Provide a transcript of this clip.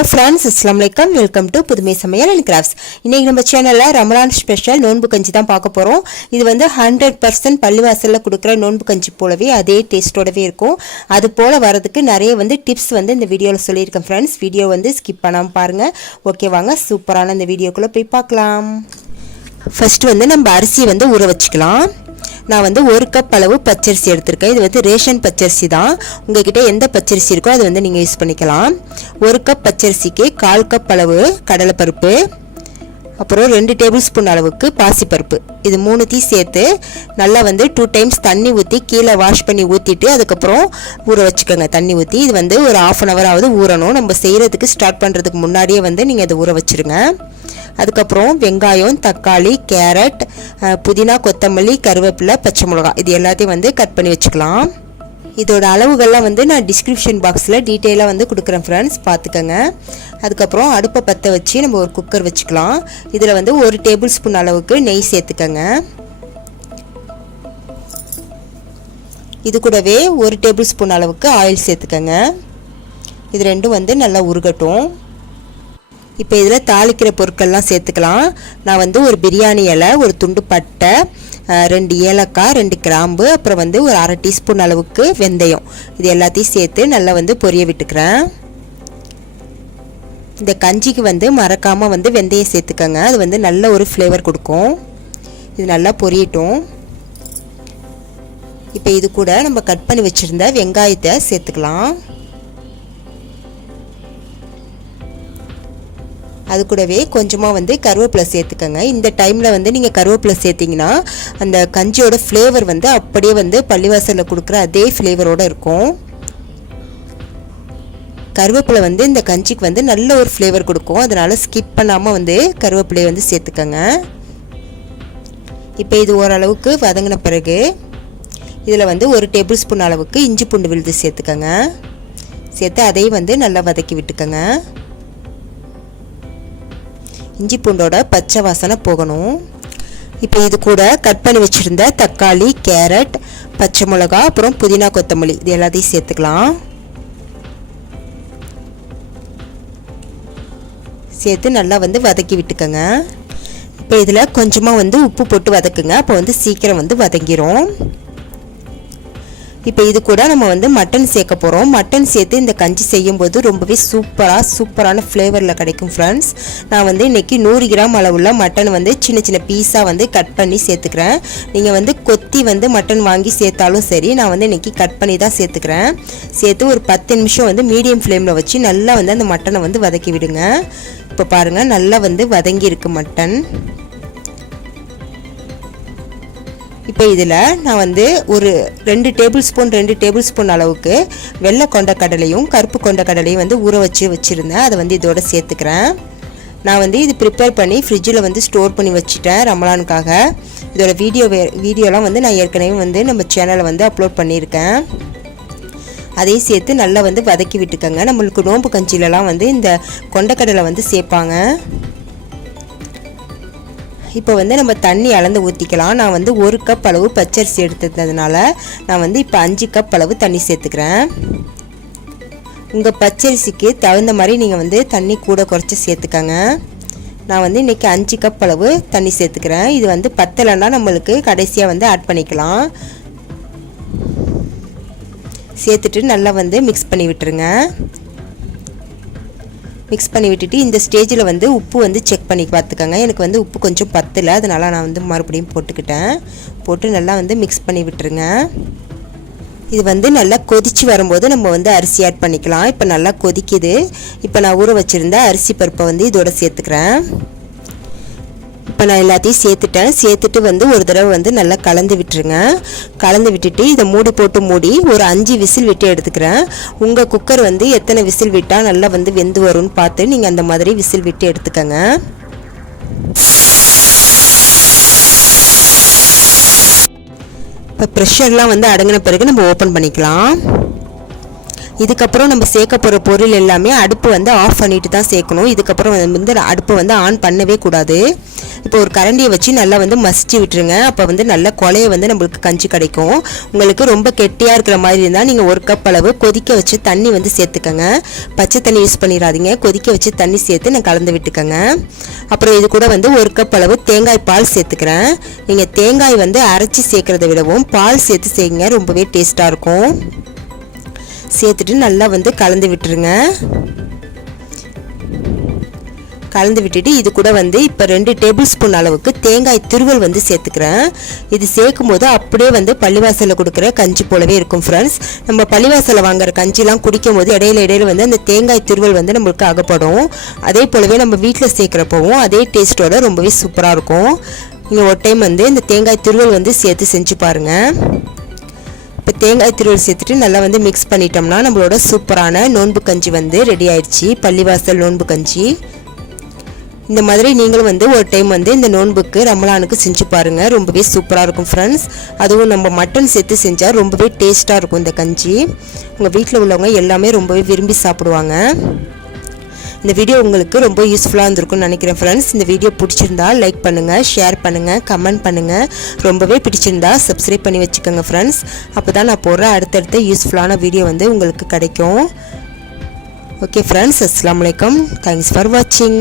Hello friends, அஸ்ஸலாமு அலைக்கும். Welcome to புதுமை சமையல் அண்ட் கிராஃப்ட்ஸ். இன்றைக்கி நம்ம சேனலில் ரமலான் ஸ்பெஷல் நோன்பு கஞ்சி தான் பார்க்க போகிறோம். இது வந்து 100% பள்ளிவாசலில் கொடுக்குற நோன்பு கஞ்சி போலவே அதே டேஸ்ட்டோடவே இருக்கும். அது போல் வரதுக்கு நிறைய வந்து டிப்ஸ் வந்து இந்த வீடியோவில் சொல்லியிருக்கேன் ஃப்ரெண்ட்ஸ். வீடியோ வந்து ஸ்கிப் பண்ணாமல் பாருங்கள். ஓகே, வாங்க சூப்பரான இந்த வீடியோக்குள்ளே போய் பார்க்கலாம். ஃபஸ்ட்டு வந்து நம்ம அரிசியை வந்து ஊற வச்சுக்கலாம். நான் வந்து 1 கப் அளவு பச்சரிசி எடுத்திருக்கேன். இது வந்து ரேஷன் பச்சரிசி தான். உங்ககிட்ட எந்த பச்சரிசி இருக்கோ அது வந்து நீங்கள் யூஸ் பண்ணிக்கலாம். 1 கப் பச்சரிசிக்கு 1/4 கப் அளவு கடலைப்பருப்பு, அப்புறம் 2 டேபிள் ஸ்பூன் அளவுக்கு பாசிப்பருப்பு, இது 3த்தையும் சேர்த்து நல்லா வந்து 2 டைம்ஸ் தண்ணி ஊற்றி கீழே வாஷ் பண்ணி ஊற்றிட்டு அதுக்கப்புறம் ஊற வச்சுக்கோங்க. தண்ணி ஊற்றி இது வந்து ஒரு 1/2 hour ஆகுது ஊறணும். நம்ம செய்கிறதுக்கு ஸ்டார்ட் பண்ணுறதுக்கு முன்னாடியே வந்து நீங்கள் அதை ஊற வச்சுருங்க. அதுக்கப்புறம் வெங்காயம், தக்காளி, கேரட், புதினா, கொத்தமல்லி, கருவேப்பிலை, பச்சை மிளகாய் இது எல்லாத்தையும் வந்து கட் பண்ணி வச்சுக்கலாம். இதோட அளவுகள்லாம் வந்து நான் டிஸ்கிரிப்ஷன் பாக்ஸில் டீட்டெயிலாக வந்து கொடுக்குறேன் ஃப்ரெண்ட்ஸ், பார்த்துக்கோங்க. அதுக்கப்புறம் அடுப்பை பற்ற வச்சு நம்ம ஒரு குக்கர் வச்சுக்கலாம். இதில் வந்து 1 டேபிள் ஸ்பூன் அளவுக்கு நெய் சேர்த்துக்கோங்க. இது கூடவே 1 டேபிள் ஸ்பூன் அளவுக்கு ஆயில் சேர்த்துக்கோங்க. இது ரெண்டும் வந்து நல்லா உருகட்டும். இப்போ இதில் தாளிக்கிற பொருட்கள்லாம் சேர்த்துக்கலாம். நான் வந்து ஒரு பிரியாணி இலை, ஒரு துண்டு பட்டை, 2 ஏலக்காய், 2 கிராம்பு, அப்புறம் வந்து ஒரு 1/2 டீஸ்பூன் அளவுக்கு வெந்தயம், இது எல்லாத்தையும் சேர்த்து நல்லா வந்து பொரிய விட்டுக்கிறேன். இந்த கஞ்சிக்கு வந்து மறக்காமல் வந்து வெந்தயம் சேர்த்துக்கோங்க. அது வந்து நல்ல ஒரு ஃப்ளேவர் கொடுக்கும். இது நல்லா பொரியட்டும். இப்போ இது கூட நம்ம கட் பண்ணி வச்சுருந்த வெங்காயத்தை சேர்த்துக்கலாம். அது கூடவே கொஞ்சமாக வந்து கருவேப்பிலை சேர்த்துக்கோங்க. இந்த டைமில் வந்து நீங்கள் கருவேப்பிலை சேர்த்திங்கன்னா அந்த கஞ்சியோட ஃப்ளேவர் வந்து அப்படியே வந்து பள்ளிவாசலில் கொடுக்குற அதே ஃப்ளேவரோடு இருக்கும். கருவேப்பிலை வந்து இந்த கஞ்சிக்கு வந்து நல்ல ஒரு ஃப்ளேவர் கொடுக்கும். அதனால் ஸ்கிப் பண்ணாமல் வந்து கருவேப்பிலையை வந்து சேர்த்துக்கோங்க. இப்போ இது ஓரளவுக்கு வதங்கின பிறகு இதில் வந்து 1 டேபிள் ஸ்பூன் அளவுக்கு இஞ்சி பூண்டு விழுது சேர்த்துக்கோங்க. சேர்த்து அதையும் வந்து நல்லா வதக்கி விட்டுக்கோங்க. இஞ்சி பூண்டோட பச்சை வாசனை போகணும். இப்போ இது கூட கட் பண்ணி வச்சுருந்த தக்காளி, கேரட், பச்சை மிளகா, அப்புறம் புதினா, கொத்தமல்லி இது எல்லாத்தையும் சேர்த்துக்கலாம். சேர்த்து நல்லா வந்து வதக்கி விட்டுக்கோங்க. இப்போ இதில் கொஞ்சமாக வந்து உப்பு போட்டு வதக்குங்க. அப்போ வந்து சீக்கிரம் வந்து வதங்கிரும். இப்போ இது கூட நம்ம வந்து மட்டன் சேர்க்க போகிறோம். மட்டன் சேர்த்து இந்த கஞ்சி செய்யும்போது ரொம்பவே சூப்பரான ஃப்ளேவரில் கிடைக்கும் ஃப்ரெண்ட்ஸ். நான் வந்து இன்றைக்கி 100 கிராம் அளவுள்ள மட்டன் வந்து சின்ன சின்ன பீஸாக வந்து கட் பண்ணி சேர்த்துக்கிறேன். நீங்கள் வந்து கொத்தி வந்து மட்டன் வாங்கி சேர்த்தாலும் சரி, நான் வந்து இன்றைக்கி கட் பண்ணி தான் சேர்த்துக்கிறேன். சேர்த்து ஒரு 10 நிமிஷம் வந்து மீடியம் ஃப்ளேமில் வச்சு நல்லா வந்து அந்த மட்டனை வந்து வதக்கி விடுங்க. இப்போ பாருங்கள், நல்லா வந்து வதங்கி இருக்குது மட்டன். இப்போ இதில் நான் வந்து ஒரு 2 டேபிள் ஸ்பூன் அளவுக்கு வெள்ளை கொண்டக்கடலையும் கருப்பு கொண்டக்கடலையும் வந்து ஊற வச்சுருந்தேன். அதை வந்து இதோட சேர்த்துக்கிறேன். நான் வந்து இது ப்ரிப்பேர் பண்ணி ஃப்ரிட்ஜில் வந்து ஸ்டோர் பண்ணி வச்சுட்டேன் ரமலானுக்காக. இதோட வீடியோலாம் வந்து நான் ஏற்கனவே வந்து நம்ம சேனலில் வந்து அப்லோட் பண்ணியிருக்கேன். அதையும் சேர்த்து நல்லா வந்து வதக்கி விட்டுக்கோங்க. நம்மளுக்கு நோம்பு கஞ்சிலலாம் வந்து இந்த கொண்டக்கடலை வந்து சேர்ப்பாங்க. இப்போ வந்து நம்ம தண்ணி அளந்து ஊற்றிக்கலாம். நான் வந்து 1 கப் அளவு பச்சரிசி எடுத்ததுனால நான் வந்து இப்போ 5 கப் அளவு தண்ணி சேர்த்துக்கிறேன். உங்கள் பச்சரிசிக்கு தகுந்த மாதிரி நீங்கள் வந்து தண்ணி கூட குறைச்சி சேர்த்துக்கங்க. நான் வந்து இன்றைக்கி 5 கப் அளவு தண்ணி சேர்த்துக்கிறேன். இது வந்து பத்தலைன்னா நம்மளுக்கு கடைசியாக வந்து ஆட் பண்ணிக்கலாம். சேர்த்துட்டு நல்லா வந்து மிக்ஸ் பண்ணி விட்டுருங்க. மிக்ஸ் பண்ணி விட்டுட்டு இந்த ஸ்டேஜில் வந்து உப்பு வந்து செக் பண்ணி பார்த்துக்கோங்க. எனக்கு வந்து உப்பு கொஞ்சம் பத்தலை, அதனால் நான் வந்து மறுபடியும் போட்டுக்கிட்டேன். போட்டு நல்லா வந்து மிக்ஸ் பண்ணி விட்டுருங்க. இது வந்து நல்லா கொதித்து வரும்போது நம்ம வந்து அரிசி ஆட் பண்ணிக்கலாம். இப்போ நல்லா கொதிக்குது. இப்போ நான் ஊற வச்சுருந்த அரிசி பருப்பை வந்து இதோட சேர்த்துக்கிறேன். இப்போ நான் எல்லாத்தையும் சேர்த்துட்டு வந்து ஒரு தடவை வந்து நல்லா கலந்து விட்டுருங்க. கலந்து விட்டுட்டு இதை மூடி ஒரு 5 விசில் விட்டு எடுத்துக்கிறேன். உங்கள் குக்கர் வந்து எத்தனை விசில் விட்டால் நல்லா வந்து வெந்து வரும்னு பார்த்து நீங்கள் அந்த மாதிரி விசில் விட்டு எடுத்துக்கோங்க. இப்போ ப்ரெஷர்லாம் வந்து அடங்கின பிறகு நம்ம ஓப்பன் பண்ணிக்கலாம். இதுக்கப்புறம் நம்ம சேர்க்க போகிற பொருள் எல்லாமே அடுப்பு வந்து ஆஃப் பண்ணிட்டு தான் சேர்க்கணும். இதுக்கப்புறம் வந்து அடுப்பை வந்து ஆன் பண்ணவே கூடாது. இப்போ ஒரு கரண்டியை வச்சு நல்லா வந்து மசிச்சு விட்டுருங்க. அப்போ வந்து நல்ல கொலையை வந்து நம்மளுக்கு கஞ்சி கிடைக்கும். உங்களுக்கு ரொம்ப கெட்டியாக இருக்கிற மாதிரி இருந்தால் நீங்கள் 1 கப் அளவு கொதிக்க வச்சு தண்ணி வந்து சேர்த்துக்கங்க. பச்சை தண்ணி யூஸ் பண்ணிடாதீங்க, கொதிக்க வச்சு தண்ணி சேர்த்து நான் கலந்து விட்டுக்கங்க. அப்புறம் இது கூட வந்து 1 கப் அளவு தேங்காய் பால் சேர்த்துக்கிறேன். நீங்கள் தேங்காய் வந்து அரைச்சி சேர்க்குறத விடவும் பால் சேர்த்து செய்யுங்க, ரொம்பவே டேஸ்ட்டாக இருக்கும். சேர்த்துட்டு நல்லா வந்து கலந்து விட்டுருங்க. கலந்து விட்டுட்டு இது கூட வந்து இப்போ 2 டேபிள் ஸ்பூன் அளவுக்கு தேங்காய் துருவல் வந்து சேர்த்துக்கிறேன். இது சேர்க்கும் போது அப்படியே வந்து பள்ளிவாசலில் கொடுக்குற கஞ்சி போலவே இருக்கும் ஃப்ரெண்ட்ஸ். நம்ம பள்ளிவாசலில் வாங்குற கஞ்சிலாம் குடிக்கும் போது இடையில வந்து அந்த தேங்காய் துருவல் வந்து நம்மளுக்கு அகப்படும். அதே போலவே நம்ம வீட்டில் சேர்க்குறப்பவும் அதே டேஸ்ட்டோட ரொம்பவே சூப்பராக இருக்கும். நீங்கள் ஒரு டைம் வந்து இந்த தேங்காய் துருவல் வந்து சேர்த்து செஞ்சு பாருங்கள். இப்போ தேங்காய் துருவல் சேர்த்துட்டு நல்லா வந்து மிக்ஸ் பண்ணிட்டோம்னா நம்மளோட சூப்பரான நோன்பு கஞ்சி வந்து ரெடி ஆயிடுச்சு. பள்ளிவாசல் நோன்பு கஞ்சி. இந்த மாதிரி நீங்களும் வந்து ஒரு டைம் வந்து இந்த நோன்புக்கு ரமலானுக்கு செஞ்சு பாருங்கள், ரொம்பவே சூப்பராக இருக்கும் ஃப்ரெண்ட்ஸ். அதுவும் நம்ம மட்டன் சேர்த்து செஞ்சால் ரொம்பவே டேஸ்ட்டாக இருக்கும் இந்த கஞ்சி. உங்கள் வீட்டில் உள்ளவங்க எல்லாமே ரொம்பவே விரும்பி சாப்பிடுவாங்க. இந்த வீடியோ உங்களுக்கு ரொம்ப யூஸ்ஃபுல்லாக இருந்திருக்கும்னு நினைக்கிறேன் ஃப்ரெண்ட்ஸ். இந்த வீடியோ பிடிச்சிருந்தா லைக் பண்ணுங்கள், ஷேர் பண்ணுங்கள், கமெண்ட் பண்ணுங்கள். ரொம்பவே பிடிச்சிருந்தா சப்ஸ்கிரைப் பண்ணி வச்சுக்கோங்க ஃப்ரெண்ட்ஸ். அப்போ தான் நான் போடுற அடுத்தடுத்த யூஸ்ஃபுல்லான வீடியோ வந்து உங்களுக்கு கிடைக்கும். ஓகே ஃப்ரெண்ட்ஸ், அஸ்ஸலாமு அலைக்கும். தேங்க்ஸ் ஃபார் வாட்சிங்.